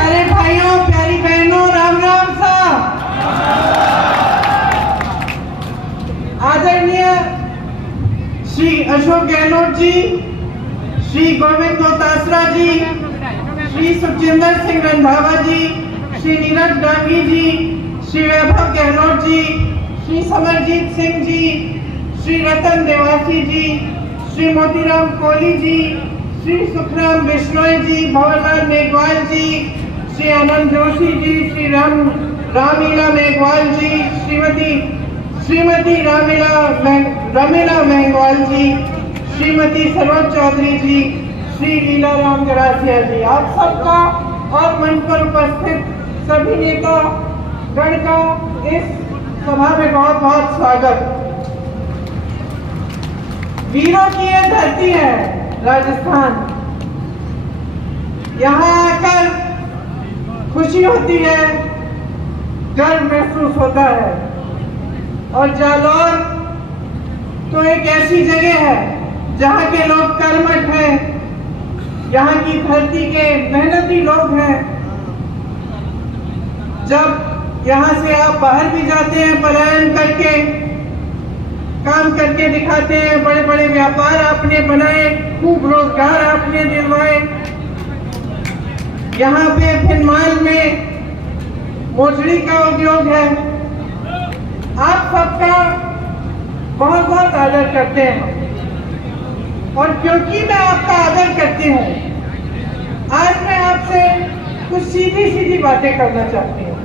प्यारे भाइयों, प्यारी बहनों, राम राम साहब। आदरणीय श्री अशोक गहलोत जी, श्री गोविंद दोतासरा जी, श्री सुखजिंदर सिंह रंधावा जी, श्री नीरज डांगी जी, श्री वैभव गहलोत जी, श्री समरजीत सिंह जी, श्री रतन देवासी जी, श्री मोतीराम कोहली जी, श्री सुखराम बिश्नोई जी, भवरलाल मेघवाल जी, श्री आनंद जोशी जी, श्री रामलीला मेघवाल जी, श्रीमती रमीला मेघवाल जी, श्रीमती सरोज चौधरी जी, श्री लीलाराम गरासिया जी, आप सबका और मंच पर उपस्थित सभी नेता गण का इस सभा में बहुत बहुत स्वागत। वीरों की यह धरती है राजस्थान। यहाँ आकर खुशी होती है, गर्व महसूस होता है। और जालौर तो एक ऐसी जगह है जहाँ के लोग कर्मठ हैं, यहाँ की धरती के मेहनती लोग हैं। जब यहाँ से आप बाहर भी जाते हैं पलायन करके, काम करके दिखाते हैं, बड़े बड़े व्यापार आपने बनाए, खूब रोजगार आपने दिलवाए। यहाँ पे फिनमाल में मोचड़ी का उद्योग है। आप सबका बहुत बहुत आदर करते हैं और क्योंकि मैं आपका आदर करती हूँ, आज मैं आपसे कुछ सीधी सीधी बातें करना चाहती हूँ।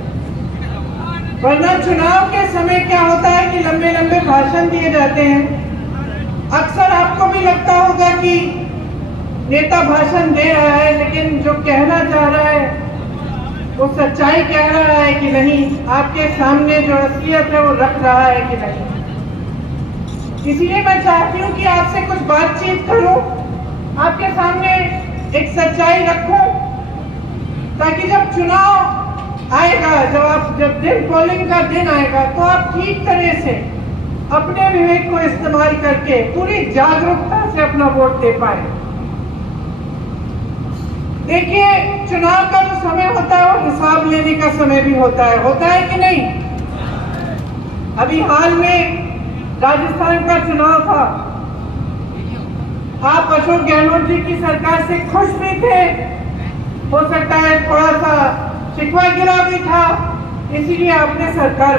वरना चुनाव के समय क्या होता है कि लंबे लंबे भाषण दिए जाते हैं। अक्सर आपको भी लगता होगा कि नेता भाषण दे रहा है, लेकिन जो कहना चाह रहा है वो सच्चाई कह रहा है कि नहीं, आपके सामने जो असलियत है वो रख रहा है कि नहीं। इसलिए मैं चाहती हूँ कि आपसे कुछ बातचीत करूं, आपके सामने एक सच्चाई रखूं, ताकि जब चुनाव आएगा, जब दिन पोलिंग का दिन आएगा, तो आप ठीक तरह से अपने विवेक को इस्तेमाल करके पूरी जागरूकता से अपना वोट दे पाए। देखिए, चुनाव का जो समय होता है वो हिसाब लेने का समय भी होता है कि नहीं? अभी हाल में राजस्थान का चुनाव था। आप अशोक गहलोत जी की सरकार से खुश भी थे, हो सकता है थोड़ा सा शिकवा गिरा भी था, इसीलिए आपने सरकार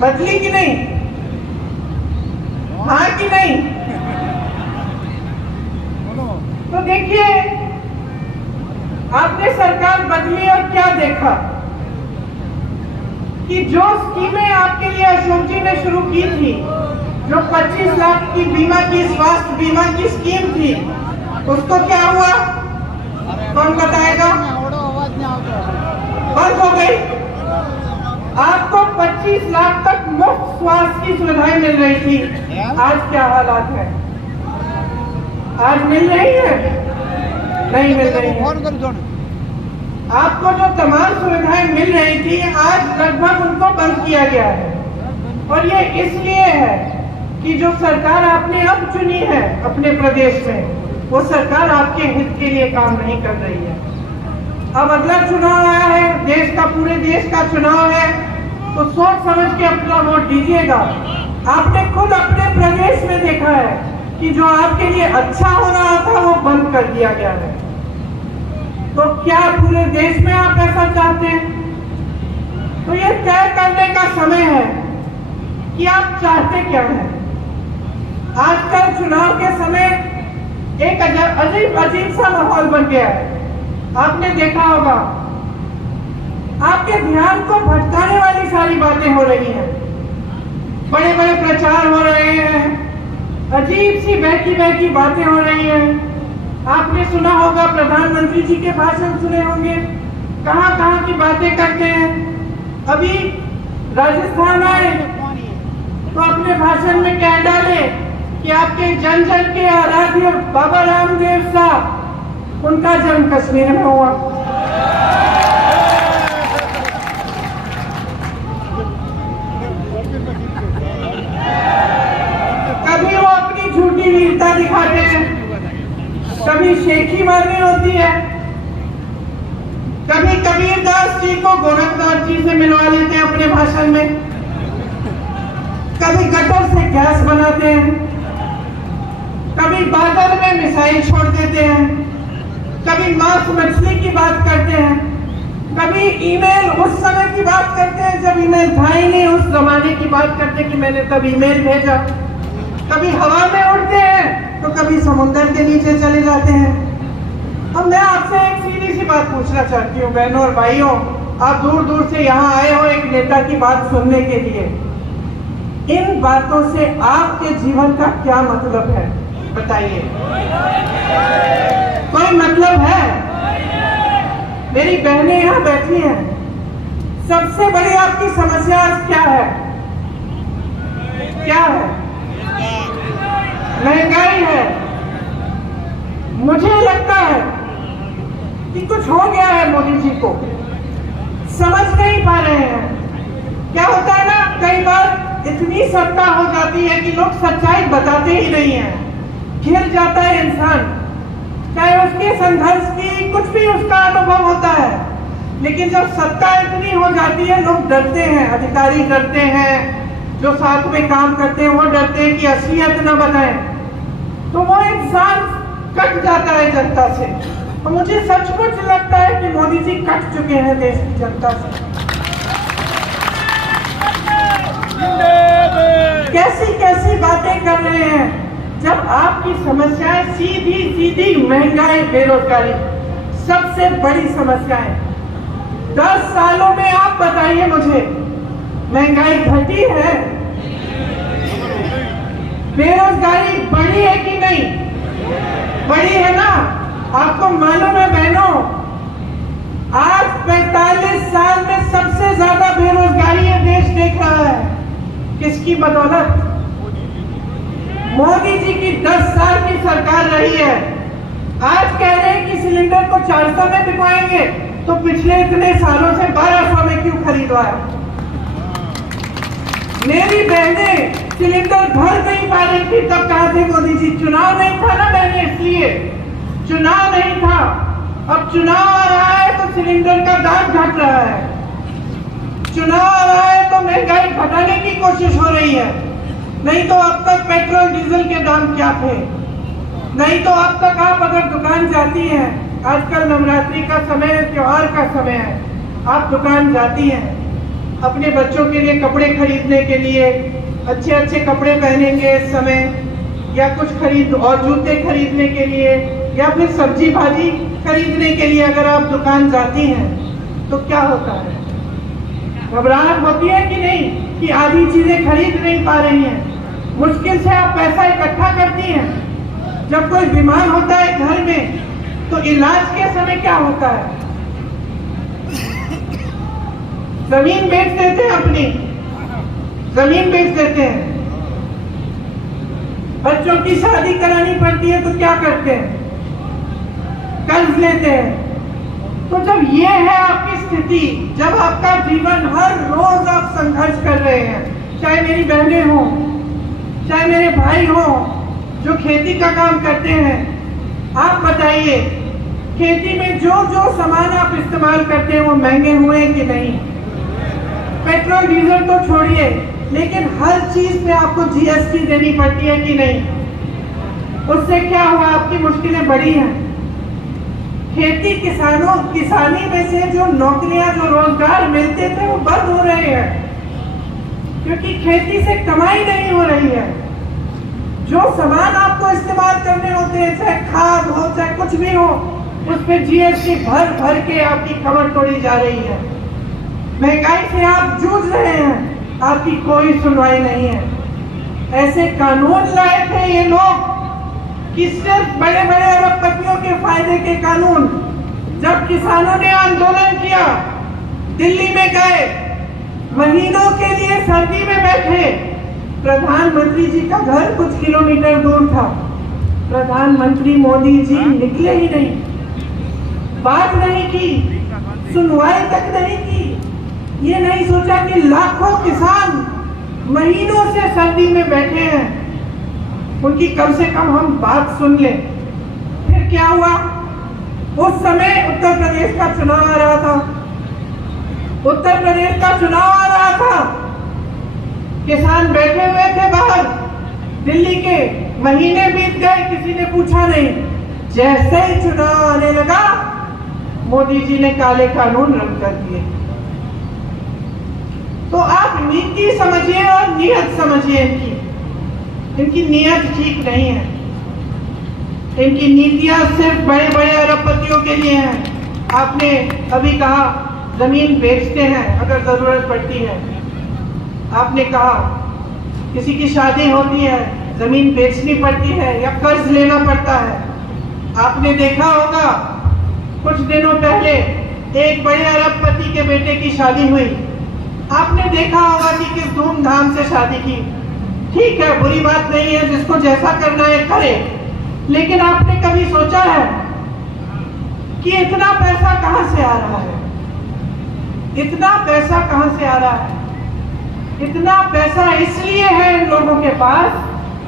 बदली कि नहीं? हाँ कि नहीं? तो देखिए, आपने सरकार बदली और क्या देखा कि जो स्कीमें आपके लिए अशोक जी ने शुरू की थी, जो 25 लाख की बीमा की, स्वास्थ्य बीमा की स्कीम थी, उसको क्या हुआ? कौन बताएगा? बंद हो गई। आपको 25 लाख तक मुफ्त स्वास्थ्य की सुविधाएं मिल रही थी। आज क्या हालात है? आज मिल रही है? नहीं मिल रही है। आपको जो तमाम सुविधाएं मिल रही थी, आज लगभग उनको बंद किया गया है। और ये इसलिए है कि जो सरकार आपने अब चुनी है अपने प्रदेश में, वो सरकार आपके हित के लिए काम नहीं कर रही है। अब अगला चुनाव आया है, देश का, पूरे देश का चुनाव है, तो सोच समझ के अपना वोट दीजिएगा। आपने खुद अपने प्रदेश में देखा है कि जो आपके लिए अच्छा हो रहा था वो बंद कर दिया गया है। तो क्या पूरे देश में आप ऐसा चाहते हैं? तो ये तय करने का समय है कि आप चाहते क्या हैं। आजकल चुनाव के समय एक अजीब सा माहौल बन गया है। आपने देखा होगा, आपके ध्यान को भटकाने वाली सारी बातें हो रही हैं, बड़े बड़े प्रचार हो रहे हैं, अजीब सी बहकी बातें हो रही हैं। आपने सुना होगा, प्रधानमंत्री जी के भाषण सुने होंगे, कहां की बातें करते हैं। अभी राजस्थान आए तो अपने भाषण में कह डाले कि आपके जन जन के आराध्य बाबा रामदेव साहब, उनका जन्म कश्मीर में हुआ। कभी वो अपनी झूठी वीरता दिखाते हैं, कभी शेखी मारनी होती है, कभी को गोरखनाथ जी से मिलवा लेते हैं अपने भाषण में, कभी गटर से गैस बनाते हैं, कभी बादल में मिसाइल छोड़ देते हैं, कभी मांस मछली की बात करते हैं, कभी ईमेल उस समय की बात करते हैं जब ईमेल था ही नहीं, उस जमाने की बात करते हैं कि मैंने तब ईमेल भेजा, कभी हवा में उड़ते हैं तो कभी समुद्र के नीचे चले जाते हैं। अब मैं आपसे एक सीधी सी बात पूछना चाहती हूँ बहनों और भाइयों, आप दूर दूर से यहाँ आए हो एक नेता की बात सुनने के लिए, इन बातों से आपके जीवन का क्या मतलब है बताइए? कोई मतलब है? मेरी बहनें यहाँ बैठी हैं, सबसे बड़ी आपकी समस्या आज क्या है? क्या है? महंगाई है। मुझे लगता है कि कुछ हो गया है मोदी जी को, समझ नहीं पा रहे हैं। क्या होता है ना, कई बार इतनी सत्ता हो जाती है कि लोग सच्चाई बताते ही नहीं है, घिर जाता है इंसान, चाहे उसके संघर्ष की कुछ भी उसका अनुभव होता है, लेकिन जब सत्ता इतनी हो जाती है लोग डरते हैं, अधिकारी डरते हैं, जो साथ में काम करते हैं वो डरते हैं कि असलियत न बताएं, तो वो इंसान कट जाता है जनता से। तो मुझे सचमुच लगता है कि मोदी जी कट चुके हैं देश की जनता से। कैसी कैसी बातें कर रहे हैं, जब आपकी समस्याएं सीधी सीधी महंगाई, बेरोजगारी सबसे बड़ी समस्याएं। 10 सालों में आप बताइए मुझे, महंगाई घटी है? बेरोजगारी बढ़ी है कि नहीं? बढ़ी है ना? आपको मालूम है बहनों, आज 45 साल में सबसे ज्यादा बेरोजगारी ये देश देख रहा है। किसकी बदौलत? मोदी जी की 10 साल की सरकार रही है। आज कह रहे हैं कि सिलेंडर को 400 में बिकवाएंगे, तो पिछले इतने सालों से 1200 में क्यों खरीदवाया? मेरी बहनें सिलेंडर भर नहीं पा रही थी, तब कहा थे मोदी जी, चुनाव नहीं था ना बहनें, इसलिए चुनाव नहीं था। अब चुनाव आ रहा है तो सिलेंडर का दाम घट रहा है, चुनाव आ रहा है तो महंगाई घटाने की कोशिश हो रही है। नहीं तो अब तक पेट्रोल डीजल के दाम क्या थे? नहीं तो अब तक आप अगर दुकान जाती हैं, आजकल नवरात्रि का समय है, त्योहार का समय है, आप दुकान जाती हैं अपने बच्चों के लिए कपड़े खरीदने के लिए, अच्छे अच्छे कपड़े पहनेंगे इस समय, या कुछ खरीद और जूते खरीदने के लिए, या फिर सब्जी भाजी खरीदने के लिए अगर आप दुकान जाती हैं तो क्या होता है? घबराहट होती है कि नहीं कि आधी चीजें खरीद नहीं पा रही हैं? मुश्किल से आप पैसा इकट्ठा करती हैं। जब कोई बीमार होता है घर में तो इलाज के समय क्या होता है? जमीन बेच देते हैं, अपनी जमीन बेच देते हैं। बच्चों की शादी करानी पड़ती है तो क्या करते हैं? कर्ज लेते हैं। तो जब ये है आपकी स्थिति, जब आपका जीवन हर रोज आप संघर्ष कर रहे हैं, चाहे मेरी बहनें हों, चाहे मेरे भाई हों जो खेती का काम करते हैं, आप बताइए खेती में जो जो सामान आप इस्तेमाल करते हैं वो महंगे हुए कि नहीं? पेट्रोल डीजल तो छोड़िए, लेकिन हर चीज पे आपको जीएसटी देनी पड़ती है कि नहीं? उससे क्या हुआ? आपकी मुश्किलें बढ़ी हैं। खेती किसानी में से जो नौकरियां, जो रोजगार मिलते थे वो बंद हो रहे हैं, क्योंकि खेती से कमाई नहीं हो रही है। जो सामान आपको इस्तेमाल करने होते हैं, चाहे खाद हो चाहे कुछ भी हो, उस पर जीएसटी भर भर के आपकी कमर तोड़ी जा रही है। महंगाई से आप जूझ रहे हैं, आपकी कोई सुनवाई नहीं है। ऐसे कानून लाए थे ये लोग कि सिर्फ बड़े बड़े अरबपतियों के फायदे के कानून। जब किसानों ने आंदोलन किया, दिल्ली में गए, महीनों के लिए सर्दी में बैठे, प्रधानमंत्री जी का घर कुछ किलोमीटर दूर था, प्रधानमंत्री मोदी जी निकले ही नहीं, बात नहीं की, सुनवाई तक नहीं की। ये नहीं सोचा कि लाखों किसान महीनों से सर्दी में बैठे हैं, उनकी कम से कम हम बात सुन लें। फिर क्या हुआ? उस समय उत्तर प्रदेश का चुनाव आ रहा था, उत्तर प्रदेश का चुनाव आ रहा था, किसान बैठे हुए थे बाहर दिल्ली के, महीने बीत गए, किसी ने पूछा नहीं। जैसे ही चुनाव आने लगा, मोदी जी ने काले कानून रद्द कर दिए। तो आप नीति समझिए और नियत समझिए इनकी नीयत ठीक नहीं है। इनकी नीतियां सिर्फ बड़े बड़े अरबपतियों के लिए हैं। आपने अभी कहा जमीन बेचते हैं अगर जरूरत पड़ती है। आपने कहा किसी की शादी होती है, जमीन बेचनी पड़ती है या कर्ज लेना पड़ता है। आपने देखा होगा कुछ दिनों पहले एक बड़े अरबपति के बेटे की शादी हुई। आपने देखा होगा कि किस धूमधाम से शादी की। ठीक है, बुरी बात नहीं है, जिसको जैसा करना है करे, लेकिन आपने कभी सोचा है कि इतना पैसा कहां से आ रहा है? इतना पैसा कहां से आ रहा है? इतना पैसा इसलिए है इन लोगों के पास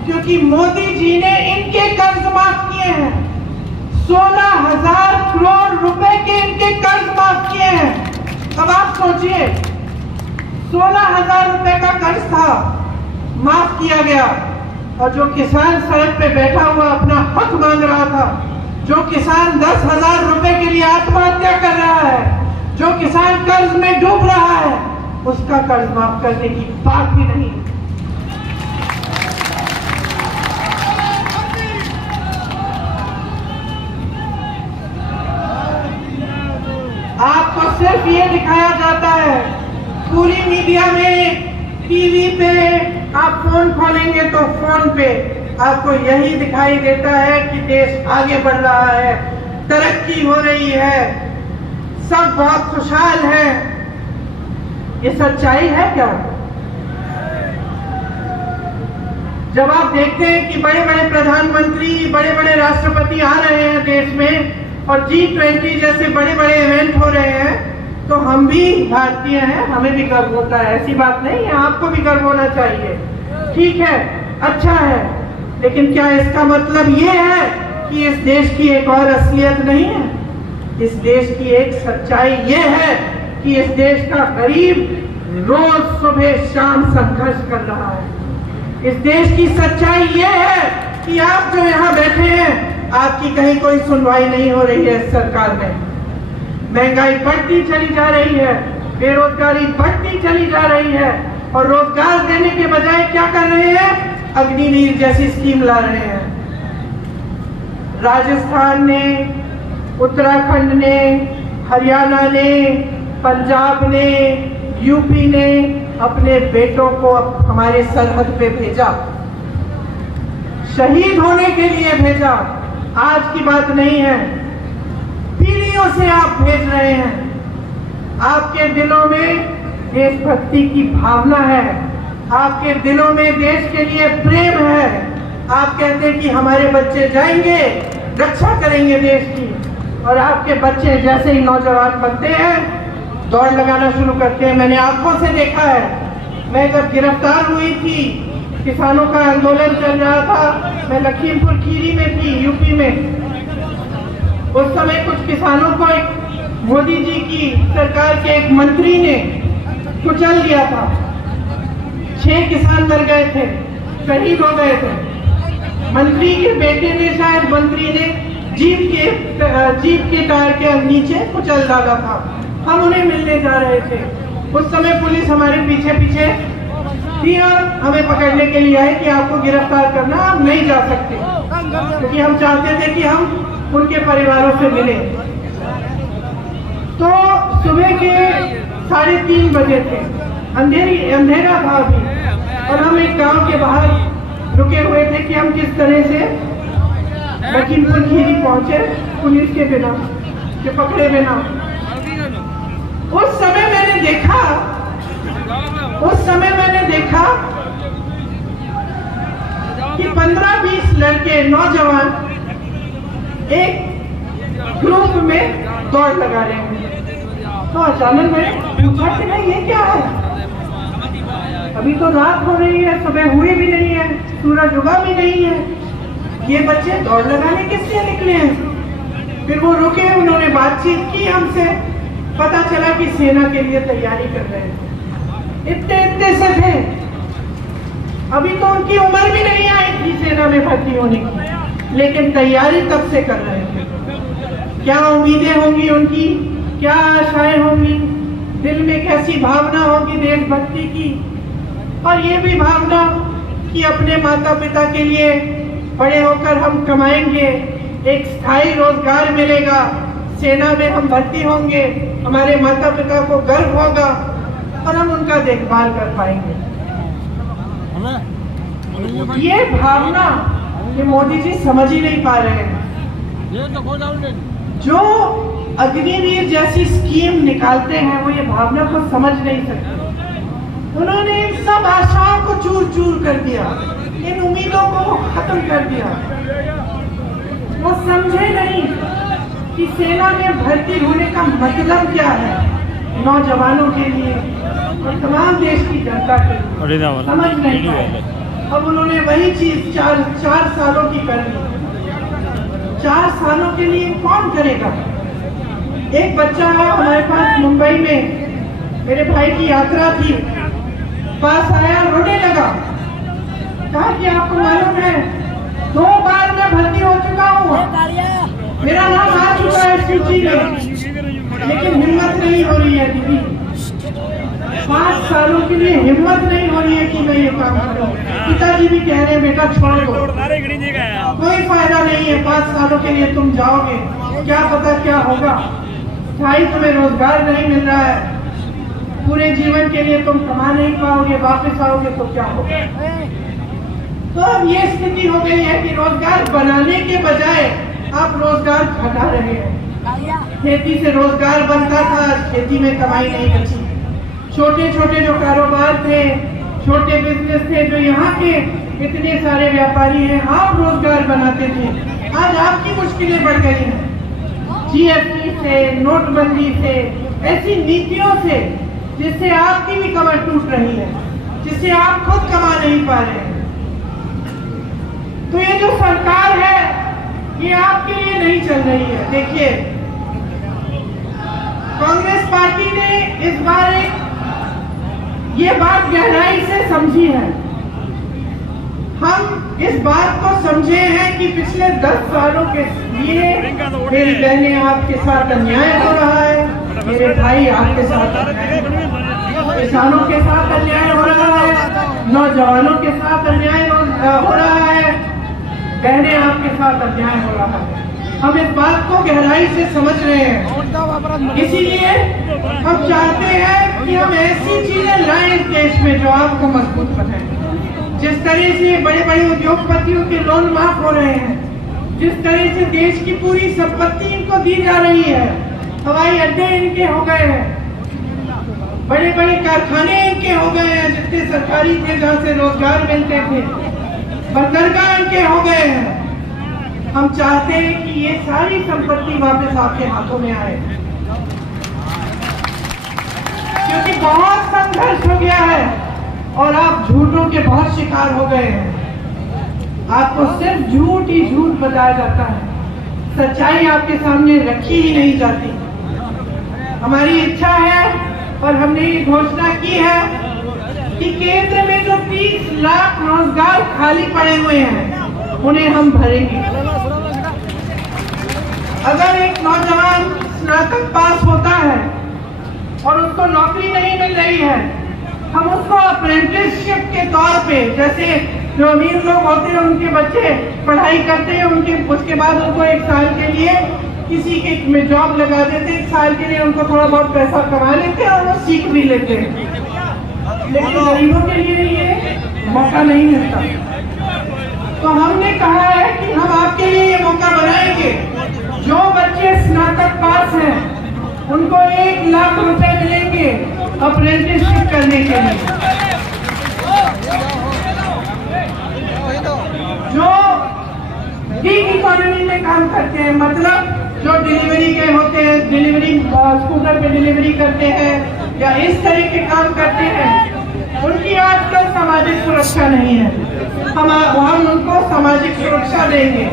क्योंकि मोदी जी ने इनके कर्ज माफ किए हैं। 16,000 करोड़ रुपए के इनके कर्ज माफ किए हैं। अब आप सोचिए, 16,000 रुपए का कर्ज था, माफ किया गया, और जो किसान सड़क पे बैठा हुआ अपना हक मांग रहा था, जो किसान 10,000 रुपए के लिए आत्महत्या कर रहा है, जो किसान कर्ज में डूब रहा है, उसका कर्ज माफ करने की बात भी नहीं। आपको सिर्फ ये दिखाया जाता है पूरी मीडिया में, टीवी पे, आप फोन खोलेंगे तो फोन पे आपको यही दिखाई देता है कि देश आगे बढ़ रहा है, तरक्की हो रही है, सब बहुत खुशहाल है। ये सच्चाई है क्या? जब आप देखते हैं कि बड़े बड़े प्रधानमंत्री, बड़े बड़े राष्ट्रपति आ रहे हैं देश में और G20 जैसे बड़े बड़े इवेंट हो रहे हैं, तो हम भी भारतीय हैं, हमें भी गर्व होता है। ऐसी बात नहीं है, आपको भी गर्व होना चाहिए। ठीक है, अच्छा है, लेकिन क्या इसका मतलब ये है कि इस देश की एक और असलियत नहीं है? इस देश की एक सच्चाई ये है कि इस देश का गरीब रोज सुबह शाम संघर्ष कर रहा है। इस देश की सच्चाई ये है कि आप जो यहाँ बैठे हैं, आपकी कहीं कोई सुनवाई नहीं हो रही है इस सरकार में। महंगाई बढ़ती चली जा रही है, बेरोजगारी बढ़ती चली जा रही है, और रोजगार देने के बजाय क्या कर रहे हैं? अग्निवीर जैसी स्कीम ला रहे हैं। राजस्थान ने, उत्तराखंड ने, हरियाणा ने, पंजाब ने, यूपी ने अपने बेटों को हमारे सरहद पे भेजा, शहीद होने के लिए भेजा। आज की बात नहीं है, पीढ़ियों से आप भेज रहे हैं। आपके दिलों में देशभक्ति की भावना है, आपके दिलों में देश के लिए प्रेम है। आप कहते हैं कि हमारे बच्चे जाएंगे, रक्षा करेंगे देश की, और आपके बच्चे जैसे ही नौजवान बनते हैं, दौड़ लगाना शुरू करते हैं। मैंने आंखों से देखा है। मैं जब गिरफ्तार हुई थी, किसानों का आंदोलन चल रहा था, मैं लखीमपुर खीरी में थी, यूपी में। उस समय कुछ किसानों को एक मोदी जी की सरकार के एक मंत्री ने कुचल दिया था। 6 किसान मर गए थे, शहीद हो गए थे। मंत्री के बेटे ने, शायद मंत्री ने जीप के टायर के नीचे कुचल डाला था। हम उन्हें मिलने जा रहे थे। उस समय पुलिस हमारे पीछे पीछे थी और हमें पकड़ने के लिए आई कि आपको गिरफ्तार करना, आप नहीं जा सकते, क्योंकि हम चाहते थे कि हम उनके परिवारों से मिले। तो सुबह के 3:30 बजे थे, अंधेरा था अभी, और हम एक गांव के बाहर रुके हुए थे कि हम किस तरह से लखीमपुर खीरी पहुंचे पुलिस के बिना, के पकड़े बिना। उस समय मैंने देखा कि 15-20 लड़के, नौजवान एक ग्रुप में दौड़ लगा रहे हैं। तो अचानक मैंने पूछा कि नहीं, ये क्या है? अभी तो रात हो रही है, सुबह हुई भी नहीं है, सूरज उगा भी नहीं है, ये बच्चे दौड़ लगाने किस लिए निकले हैं? फिर वो रुके, उन्होंने बातचीत की हमसे, पता चला कि सेना के लिए तैयारी कर रहे थे। इतने से थे, अभी तो उनकी उम्र भी नहीं आई थी सेना में भर्ती होने की, लेकिन तैयारी तब से कर रहे थे। क्या उम्मीदें होंगी उनकी, क्या आशाएं होंगी, दिल में कैसी भावना होगी देशभक्ति की, और ये भी भावना कि अपने माता पिता के लिए बड़े होकर हम कमाएंगे, एक स्थायी रोजगार मिलेगा, सेना में हम भर्ती होंगे, हमारे माता पिता को गर्व होगा और हम उनका देखभाल कर पाएंगे। ये भावना ये मोदी जी समझ ही नहीं पा रहे हैं। जो अग्निवीर जैसी स्कीम निकालते हैं वो ये भावना को समझ नहीं सकते। उन्होंने इन सब आशाओं को चूर चूर कर दिया, इन उम्मीदों को खत्म कर दिया। वो समझे नहीं कि सेना में भर्ती होने का मतलब क्या है नौजवानों के लिए और तमाम देश की जनता के लिए, समझ नहीं पाए। अब उन्होंने वही चीज चार सालों की कर ली। 4 सालों के लिए कौन करेगा? एक बच्चा है हमारे पास मुंबई में, मेरे भाई की यात्रा थी, पास आया, रोने लगा, कहा कि आपको मालूम है 2 बार मैं भर्ती हो चुका हूँ, मेरा नाम आ चुका है सूची में, लेकिन हिम्मत नहीं हो रही है दीदी। 5 सालों के लिए हिम्मत नहीं हो रही है कि मैं ये काम करूं। पिताजी भी कह रहे हैं बेटा छोड़ दो, कोई फायदा नहीं है, 5 सालों के लिए तुम जाओगे, क्या पता क्या होगा, स्थायी तुम्हें रोजगार नहीं मिल रहा है, पूरे जीवन के लिए तुम कमा नहीं पाओगे, वापस आओगे तो क्या होगा। तो अब ये स्थिति हो गई है कि रोजगार बनाने के बजाय आप रोजगार घटा रहे हैं। खेती से रोजगार बनता था, खेती में कमाई नहीं बची। छोटे छोटे जो कारोबार थे, छोटे बिजनेस थे, जो यहाँ के इतने सारे व्यापारी हैं, आप रोजगार बनाते थे, आज आपकी मुश्किलें बढ़ गई हैं। जीएसटी से, नोटबंदी से, ऐसी नीतियों से जिससे आपकी भी कमर टूट रही है, जिससे आप खुद कमा नहीं पा रहे हैं। तो ये जो सरकार है ये आपके लिए नहीं चल रही है। देखिए, कांग्रेस पार्टी ने इस बार ये बात गहराई से समझी है। हम इस बात को समझे हैं कि पिछले 10 सालों के लिए मेरी बहनें आपके साथ अन्याय हो रहा है, मेरे भाई आपके साथ अन्याय हो रहा है, किसानों के साथ अन्याय हो रहा है, नौजवानों के साथ अन्याय हो रहा है, बहनें आपके साथ अन्याय हो रहा है। हम इस बात को गहराई से समझ रहे हैं, इसीलिए हम चाहते हैं कि हम ऐसी चीजें लाएं इस देश में जो आपको मजबूत बनाए। जिस तरह से बड़े बड़े उद्योगपतियों के लोन माफ हो रहे हैं, जिस तरह से देश की पूरी संपत्ति इनको दी जा रही है, हवाई अड्डे इनके हो गए हैं, बड़े बड़े कारखाने इनके हो गए हैं, जितने सरकारी थे जहाँ से रोजगार मिलते थे, बंदरगाह इनके हो गए हैं। हम चाहते हैं कि ये सारी संपत्ति वापस आपके हाथों में आए, क्योंकि बहुत संघर्ष हो गया है और आप झूठों के बहुत शिकार हो गए हैं। आपको सिर्फ झूठ ही झूठ बताया जाता है, सच्चाई आपके सामने रखी ही नहीं जाती। हमारी इच्छा है और हमने ये घोषणा की है कि केंद्र में जो 30 लाख रोजगार खाली पड़े हुए हैं उन्हें हम भरेंगे। अगर एक नौजवान स्नातक पास होता है और उसको नौकरी नहीं मिल रही है, हम उसको अप्रेंटिसशिप के तौर पे, जैसे जो अमीर लोग होते हैं उनके बच्चे पढ़ाई करते हैं, उसके बाद उनको 1 साल के लिए किसी के में जॉब लगा देते, 1 साल के लिए उनको थोड़ा बहुत पैसा कमा लेते हैं और वो सीख भी लेते हैं। लेकिन गरीबों के लिए ये मौका नहीं मिलता। तो हमने कहा है कि हम आपके लिए ये मौका बनाएंगे। जो बच्चे स्नातक पास हैं उनको 1 लाख रुपए मिलेंगे अप्रेंटिसशिप करने के लिए। जो गिग इकोनॉमी में काम करते हैं, मतलब जो डिलीवरी के होते हैं, डिलीवरी स्कूटर पे डिलीवरी करते हैं या इस तरह के काम करते हैं, उनकी आजकल सामाजिक सुरक्षा नहीं है। हम उनको सामाजिक सुरक्षा देंगे।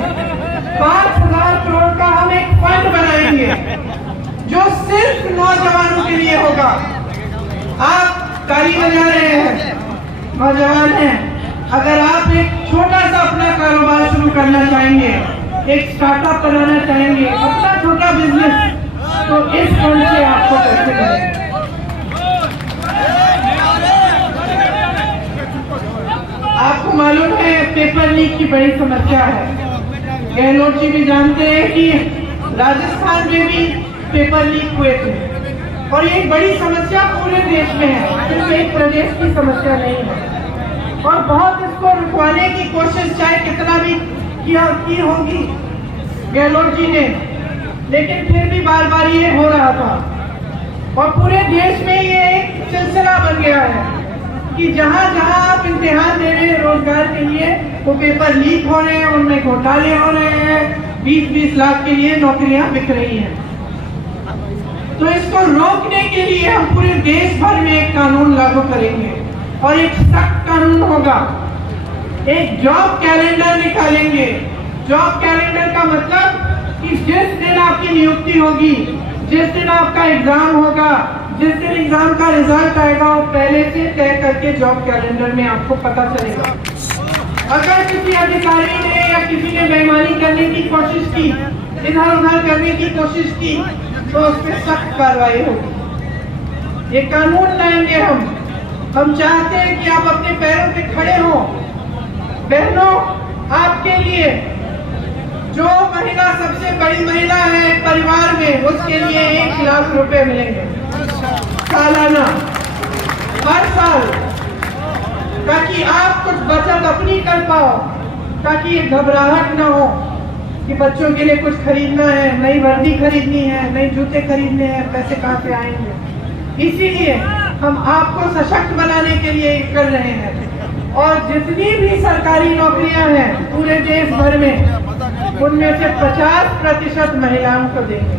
5,000 करोड़ का हम एक फंड बनाएंगे जो सिर्फ नौजवान होगा। आप ताली बजा रहे हैं, नौजवान हैं, अगर आप एक छोटा सा अपना कारोबार शुरू करना चाहेंगे, एक स्टार्टअप बनाना चाहेंगे, अपना छोटा बिजनेस, तो इस फंड से आपको पैसे मिलेंगे। आपको मालूम है पेपर लीक की बड़ी समस्या है। गहलोत जी भी जानते हैं कि राजस्थान में भी पेपर लीक हुए थे और ये बड़ी समस्या पूरे देश में है, सिर्फ एक प्रदेश की समस्या नहीं है। और बहुत इसको रुकवाने की कोशिश चाहे कितना भी की होगी गहलोत जी ने, लेकिन फिर भी बार बार ये हो रहा था और पूरे देश में ये एक सिलसिला बन गया है कि जहां जहां आप इम्तिहान दे रहे हैं रोजगार के लिए, वो पेपर लीक हो रहे हैं, उनमें घोटाले हो रहे हैं, 20-20 लाख के लिए नौकरियां बिक रही हैं। तो इसको रोकने के लिए हम पूरे देश भर में एक कानून लागू करेंगे और एक सख्त कानून होगा। एक जॉब कैलेंडर निकालेंगे। जॉब कैलेंडर का मतलब कि जिस दिन आपकी नियुक्ति होगी, जिस दिन आपका एग्जाम होगा, जिस दिन एग्जाम का रिजल्ट आएगा, वो पहले से तय करके जॉब कैलेंडर में आपको पता चलेगा। अगर किसी अधिकारी ने या किसी ने बेईमानी करने की कोशिश की, इधर उधर करने की कोशिश की, तो उस पर सख्त कार्रवाई होगी। ये कानून लाएंगे हम चाहते हैं कि आप अपने पैरों पे खड़े हो। बहनों, आपके लिए जो महिला सबसे बड़ी महिला है परिवार में, उसके लिए 1 लाख रुपए मिलेंगे सालाना, हर साल, ताकि आप कुछ बचत अपनी कर पाओ, ताकि ये घबराहट ना हो कि बच्चों के लिए कुछ खरीदना है, नई वर्दी खरीदनी है, नए जूते खरीदने हैं, पैसे कहाँ से आएंगे। इसीलिए हम आपको सशक्त बनाने के लिए कर रहे हैं। और जितनी भी सरकारी नौकरियां हैं पूरे देश भर में, उनमें से 50% महिलाओं को देंगे।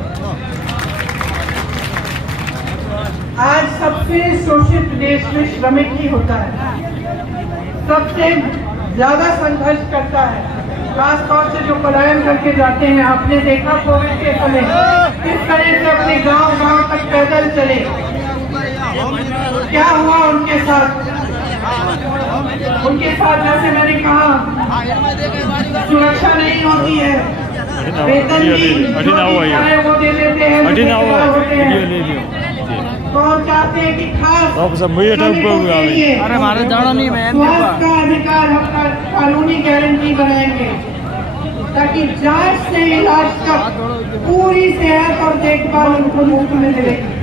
आज सबसे शोषित देश में श्रमिक ही होता है, सबसे ज्यादा संघर्ष करता है, खास तौर से जो पलायन करके जाते हैं। आपने देखा कोविड के समय किस तरह से अपने गांव तक पैदल चले, क्या हुआ उनके साथ। जैसे मैंने कहा, सुरक्षा नहीं होती है, वेतन भी वो दे देते हैं, तो हम चाहते हैं कि खास हमारे जाना नहीं मैं स्वास्थ्य का अधिकार हम कानूनी गारंटी बनाएंगे, ताकि जांच से इलाज तक पूरी सेहत और देखभाल उनको मुफ्त में मिलेगी।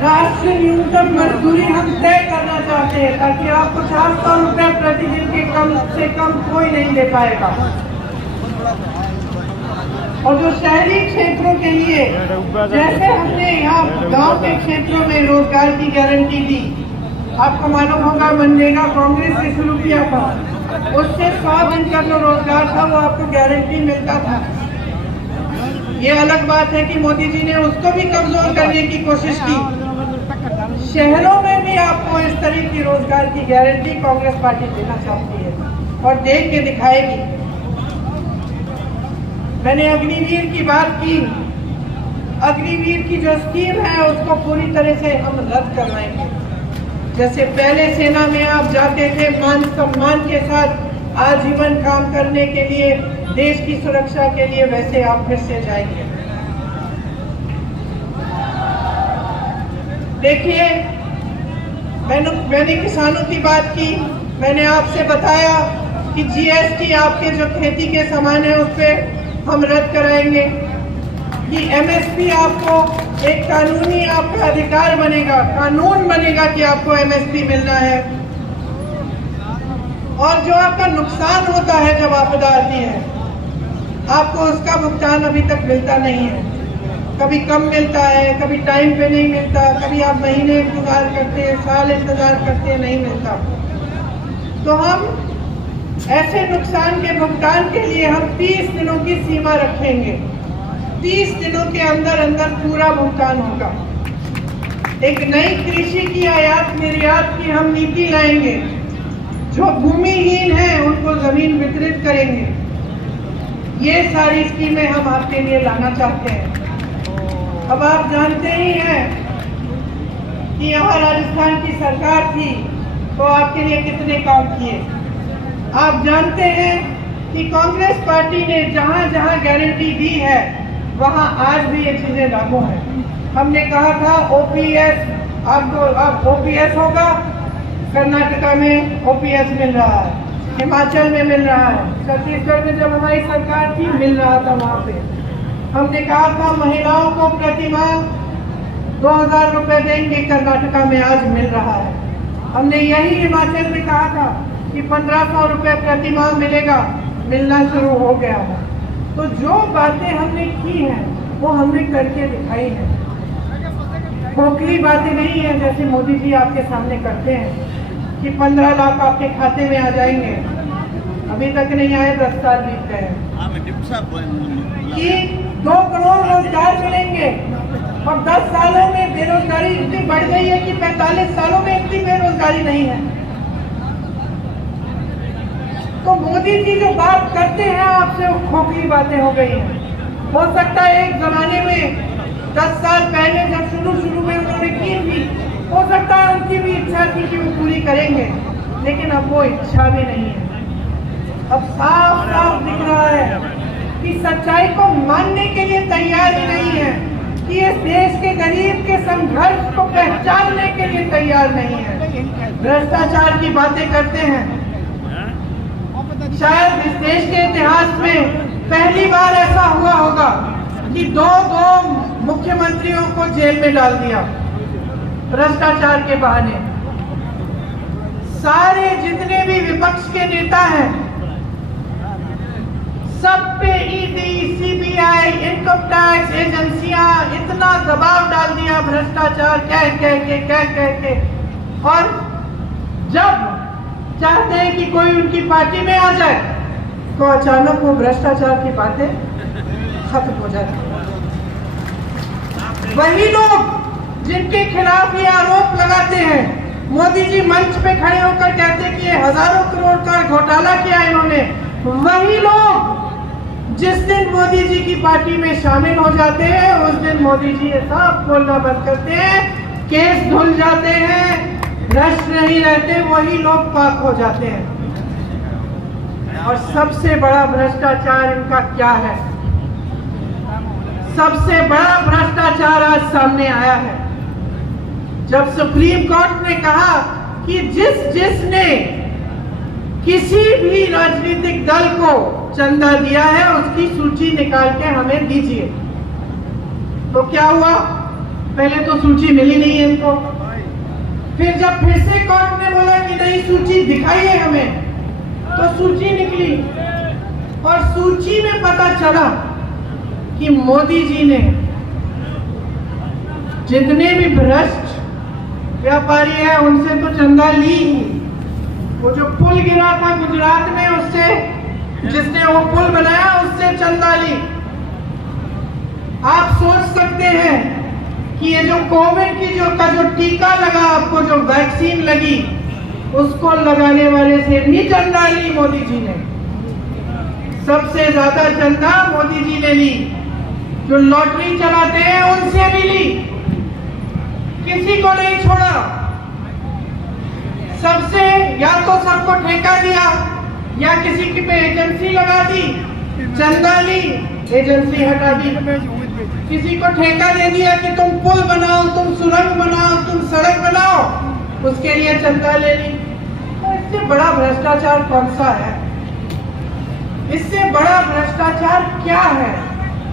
राष्ट्रीय न्यूनतम मजदूरी हम तय करना चाहते हैं, ताकि आपको 400 रुपए प्रतिदिन के कम से कम कोई नहीं दे पाएगा। और जो शहरी क्षेत्रों के लिए, जैसे हमने यहाँ गांव के क्षेत्रों में रोजगार की गारंटी दी, आपको मालूम होगा मनरेगा कांग्रेस ने शुरू किया था, उससे 100 दिन का जो रोजगार था वो आपको गारंटी मिलता था। ये अलग बात है कि मोदी जी ने उसको भी कमजोर करने की कोशिश की। शहरों में भी आपको इस तरह की रोजगार की गारंटी कांग्रेस पार्टी देना चाहती है और दे के दिखाएगी। मैंने अग्निवीर की बात की। अग्निवीर की जो स्कीम है उसको पूरी तरह से हम रद्द करवाएंगे। जैसे पहले सेना में आप जाते थे मान सम्मान के साथ आजीवन काम करने के लिए, देश की सुरक्षा के लिए, वैसे आप फिर से जाएंगे। देखिए, मैंने किसानों की बात की। मैंने आपसे बताया कि जीएसटी आपके जो खेती के सामान है उस पर हम रद्द कराएंगे। कि एमएसपी आपको एक कानूनी आपका अधिकार बनेगा, कानून बनेगा कि आपको एमएसपी मिलना है। और जो आपका नुकसान होता है जब आपदा आती है, आपको उसका भुगतान अभी तक मिलता नहीं है। कभी कम मिलता है, कभी टाइम पे नहीं मिलता, कभी आप महीने इंतजार करते हैं, साल इंतजार करते हैं, नहीं मिलता। तो हम ऐसे नुकसान के भुगतान के लिए हम 30 दिनों की सीमा रखेंगे। 30 दिनों के अंदर अंदर पूरा भुगतान होगा। एक नई कृषि की आयात निर्यात की हम नीति लाएंगे। जो भूमिहीन है उनको जमीन वितरित करेंगे। ये सारी स्कीमें हम आपके लिए लाना चाहते हैं। अब आप जानते ही हैं कि यहाँ राजस्थान की सरकार थी तो आपके लिए कितने काम किए। आप जानते हैं कि कांग्रेस पार्टी ने जहाँ जहाँ गारंटी दी है वहाँ आज भी ये चीजें लागू हैं। हमने कहा था ओपीएस, आपको अब ओपीएस होगा, कर्नाटका में ओपीएस मिल रहा है, हिमाचल में मिल रहा है, छत्तीसगढ़ में जब हमारी सरकार थी मिल रहा था वहाँ पे। हमने कहा था महिलाओं को प्रतिमाह 2000 रुपए देंगे, कर्नाटका में आज मिल रहा है। हमने यही हिमाचल में कहा था कि 1500 रुपए प्रतिमाह मिलेगा, मिलना शुरू हो गया है। तो जो बातें हमने की हैं वो हमने करके दिखाई हैं। खोखली बातें नहीं है जैसे मोदी जी आपके सामने करते हैं कि 15 लाख आपके खाते में आ जाएंगे, अभी तक नहीं आए, 10 साल बीत गए कि 2 करोड़ रोजगार मिलेंगे और 10 सालों में बेरोजगारी इतनी बढ़ गई है कि 45 सालों में इतनी बेरोजगारी नहीं है। तो मोदी जी जो बात करते हैं आपसे वो खोखली बातें हो गई हैं। हो सकता है एक जमाने में 10 साल पहले जब शुरू में उन्होंने की थी, हो सकता है उनकी भी इच्छा थी कि वो पूरी करेंगे, लेकिन अब वो इच्छा भी नहीं है। अब साफ साफ दिख रहा है कि सच्चाई को मानने के लिए तैयार ही नहीं है, कि इस देश के गरीब के संघर्ष को पहचानने के लिए तैयार नहीं है। भ्रष्टाचार की बातें करते हैं। शायद इस देश के इतिहास में पहली बार ऐसा हुआ होगा कि दो मुख्यमंत्रियों को जेल में डाल दिया भ्रष्टाचार के बहाने। सारे जितने भी विपक्ष के नेता हैं सब पे ईडी, सीबीआई, इनकम टैक्स एजेंसियां इतना दबाव डाल दिया भ्रष्टाचार कह के, और जब चाहते हैं कि कोई उनकी पार्टी में आ जाए तो अचानक वो भ्रष्टाचार की बातें खत्म हो जाती है। वही लोग जिनके खिलाफ ये आरोप लगाते हैं, मोदी जी मंच पे खड़े होकर कहते हैं कि ये हजारों करोड़ का घोटाला किया इन्होंने, वही लोग जिस दिन मोदी जी की पार्टी में शामिल हो जाते हैं उस दिन मोदी जी ये सब बोलना बंद करते हैं, केस धुल जाते हैं, भ्रष्ट नहीं रहते, वही लोग पाक हो जाते हैं। और सबसे बड़ा भ्रष्टाचार इनका क्या है? सबसे बड़ा भ्रष्टाचार आज सामने आया है जब सुप्रीम कोर्ट ने कहा कि जिसने किसी भी राजनीतिक दल को चंदा दिया है उसकी सूची निकाल के हमें दीजिए। तो क्या हुआ? पहले तो सूची मिली नहीं है इनको, फिर जब फिर से कोर्ट ने बोला कि नहीं सूची दिखाइए हमें, तो सूची निकली और सूची में पता चला कि मोदी जी ने जितने भी भ्रष्ट व्यापारी है उनसे तो चंदा ली ही। वो जो पुल गिरा था गुजरात में, उससे जिसने वो पुल बनाया उससे चंदा ली। आप सोच सकते हैं कि ये जो कोविड की जो टीका लगा, आपको जो वैक्सीन लगी, उसको लगाने वाले से भी चंदा ली मोदी जी ने। सबसे ज्यादा चंदा मोदी जी ने ली। जो लॉटरी चलाते हैं उनसे भी ली, किसी को नहीं छोड़ा। सबसे या तो सबको ठेका दिया या किसी की पे एजेंसी लगा दी, चंदा ली, एजेंसी हटा दी। किसी को ठेका दे दिया कि तुम पुल बनाओ, तुम सुरंग बनाओ, तुम सड़क बनाओ, उसके लिए चंदा ले ली। तो इससे बड़ा भ्रष्टाचार कौन सा है? इससे बड़ा भ्रष्टाचार क्या है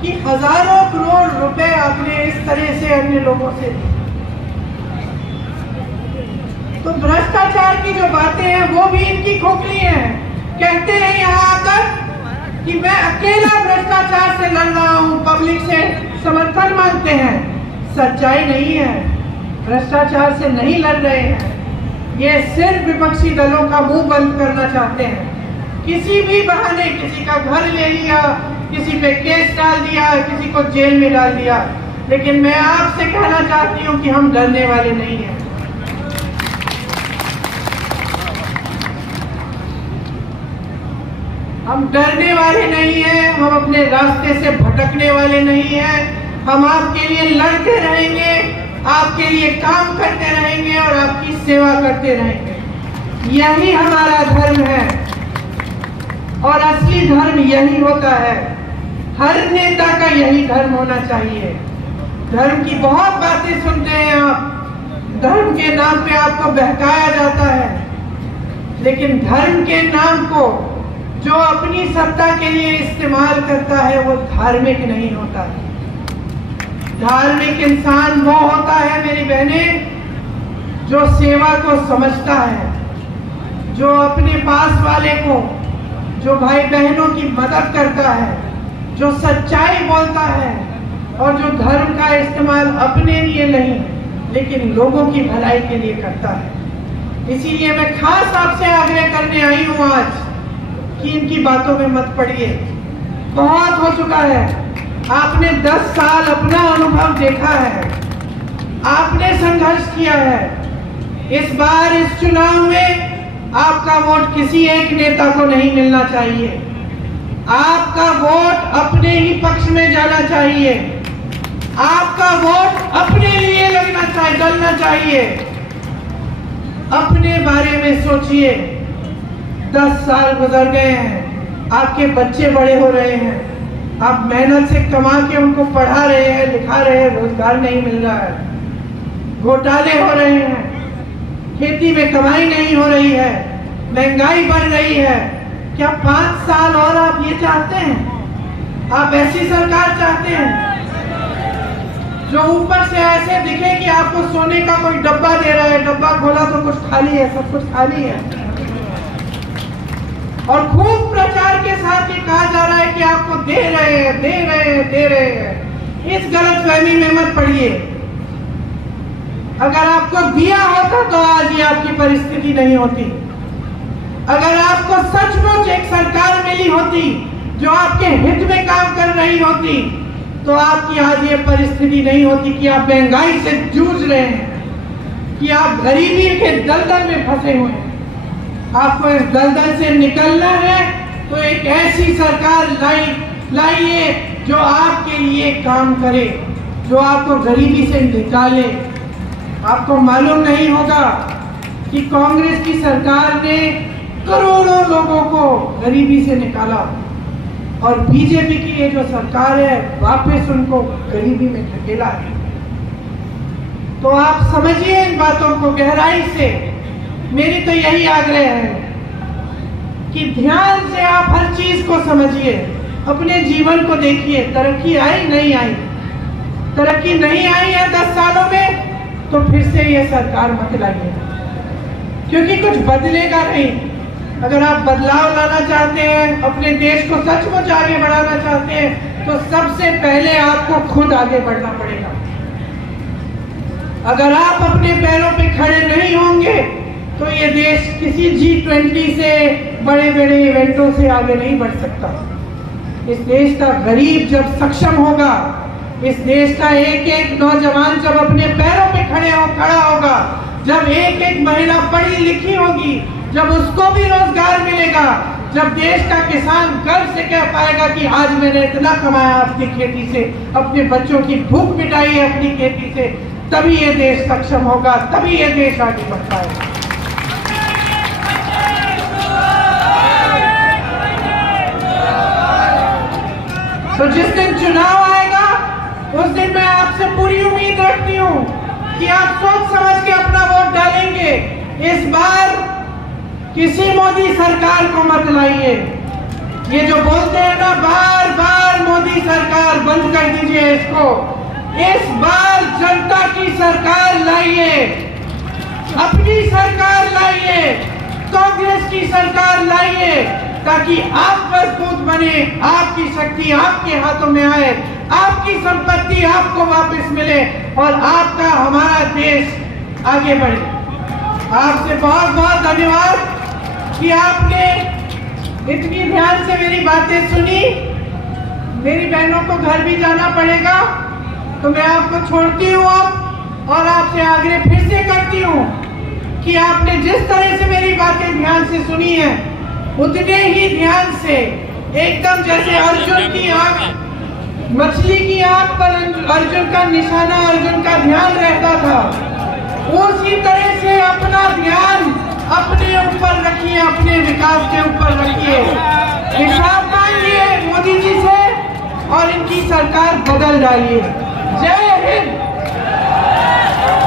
कि हजारों करोड़ रुपए आपने इस तरह से अन्य लोगों से दी। तो भ्रष्टाचार की जो बातें हैं वो भी इनकी खोखली हैं। कहते हैं यहाँ आकर कि मैं अकेला भ्रष्टाचार से लड़ रहा हूँ, पब्लिक से समर्थन मांगते हैं। सच्चाई नहीं है, भ्रष्टाचार से नहीं लड़ रहे हैं, ये सिर्फ विपक्षी दलों का मुंह बंद करना चाहते हैं। किसी भी बहाने किसी का घर ले लिया, किसी पे केस डाल दिया, किसी को जेल में डाल दिया। लेकिन मैं आपसे कहना चाहती हूँ कि हम डरने वाले नहीं हैं। हम डरने वाले नहीं हैं, हम अपने रास्ते से भटकने वाले नहीं हैं। हम आपके लिए लड़ते रहेंगे, आपके लिए काम करते रहेंगे और आपकी सेवा करते रहेंगे। यही हमारा धर्म है और असली धर्म यही होता है। हर नेता का यही धर्म होना चाहिए। धर्म की बहुत बातें सुनते हैं आप, धर्म के नाम पे आपको बहकाया जाता है, लेकिन धर्म के नाम को जो अपनी सत्ता के लिए इस्तेमाल करता है वो धार्मिक नहीं होता है। धार्मिक इंसान वो होता है मेरी बहनें, जो सेवा को समझता है, जो अपने पास वाले को, जो भाई बहनों की मदद करता है, जो सच्चाई बोलता है और जो धर्म का इस्तेमाल अपने लिए नहीं लेकिन लोगों की भलाई के लिए करता है। इसीलिए मैं खास आपसे आग्रह करने आई हूँ आज कि इनकी बातों में मत पड़िए। बहुत हो चुका है, आपने 10 साल अपना अनुभव देखा है, आपने संघर्ष किया है। इस बार इस चुनाव में आपका वोट किसी एक नेता को नहीं मिलना चाहिए, आपका वोट अपने ही पक्ष में जाना चाहिए, आपका वोट अपने लिए लगना चाहिए, डलना चाहिए। अपने बारे में सोचिए। 10 साल गुजर गए हैं, आपके बच्चे बड़े हो रहे हैं, आप मेहनत से कमा के उनको पढ़ा रहे हैं, लिखा रहे हैं, रोजगार नहीं मिल रहा है, घोटाले हो रहे हैं, खेती में कमाई नहीं हो रही है, महंगाई बढ़ रही है। क्या 5 साल और आप ये चाहते हैं? आप ऐसी सरकार चाहते हैं जो ऊपर से ऐसे दिखे कि आपको सोने का कोई डब्बा दे रहा है, डब्बा खोला तो कुछ खाली है, सब कुछ खाली है, और खूब प्रचार के साथ ये कहा जा रहा है कि आपको दे रहे हैं, दे रहे हैं, दे रहे हैं। इस गलतफहमी में मत पड़िए। अगर आपको दिया होता तो आज ये आपकी परिस्थिति नहीं होती। अगर आपको सचमुच एक सरकार मिली होती जो आपके हित में काम कर रही होती तो आपकी आज ये परिस्थिति नहीं होती कि आप महंगाई से जूझ रहे हैं, कि आप गरीबी के दलदल में फंसे हुए हैं। आपको इस दलदल से निकलना है तो एक ऐसी सरकार लाइए जो आपके लिए काम करे, जो आपको गरीबी से निकाले। आपको मालूम नहीं होगा कि कांग्रेस की सरकार ने करोड़ों लोगों को गरीबी से निकाला और बीजेपी की ये जो सरकार है वापस उनको गरीबी में धकेला है। तो आप समझिए इन बातों को गहराई से। मेरी तो यही आग्रह है कि ध्यान से आप हर चीज को समझिए, अपने जीवन को देखिए। तरक्की आई नहीं आई, तरक्की नहीं आई है 10 सालों में तो फिर से ये सरकार मत लाइए, क्योंकि कुछ बदलेगा नहीं। अगर आप बदलाव लाना चाहते हैं, अपने देश को सचमुच आगे बढ़ाना चाहते हैं तो सबसे पहले आपको खुद आगे बढ़ना पड़ेगा। अगर आप अपने पैरों पे खड़े नहीं होंगे तो ये देश किसी G20 से बड़े बड़े इवेंटों से आगे नहीं बढ़ सकता। इस देश का गरीब जब सक्षम होगा, इस देश का एक एक नौजवान जब अपने पैरों पे खड़ा होगा, जब एक एक महिला पढ़ी लिखी होगी, जब उसको भी रोजगार मिलेगा, जब देश का किसान गर्व से कह पाएगा कि आज मैंने इतना कमाया अपनी खेती से, अपने बच्चों की भूख मिटाई है अपनी खेती से, तभी ये देश सक्षम होगा, तभी ये देश आगे बढ़ पाएगा। तो जिस दिन चुनाव आएगा उस दिन मैं आपसे पूरी उम्मीद रखती हूँ कि आप सोच समझ के अपना वोट डालेंगे। इस बार किसी मोदी सरकार को मत लाइए। ये जो बोलते हैं ना बार बार मोदी सरकार, बंद कर दीजिए इसको। इस बार जनता की सरकार लाइए, अपनी सरकार लाइए, कांग्रेस की सरकार लाइए, ताकि आप मजबूत बने, आपकी शक्ति आपके हाथों में आए, आपकी संपत्ति आपको वापस मिले और आपका हमारा देश आगे बढ़े। आपसे बहुत बहुत धन्यवाद कि आपने इतनी ध्यान से मेरी बातें सुनी। मेरी बहनों को घर भी जाना पड़ेगा तो मैं आपको छोड़ती हूँ अब, और आपसे आग्रह फिर से करती हूँ कि आपने जिस तरह से मेरी बातें ध्यान से सुनी है उतने ही ध्यान से, एकदम जैसे अर्जुन की आंख मछली की आंख पर अर्जुन का निशाना, अर्जुन का ध्यान रहता था। उसी तरह से अपना ध्यान अपने ऊपर रखिए, अपने विकास के ऊपर रखिए। हिसाब मांगिए मोदी जी से और इनकी सरकार बदल डालिए। जय हिंद।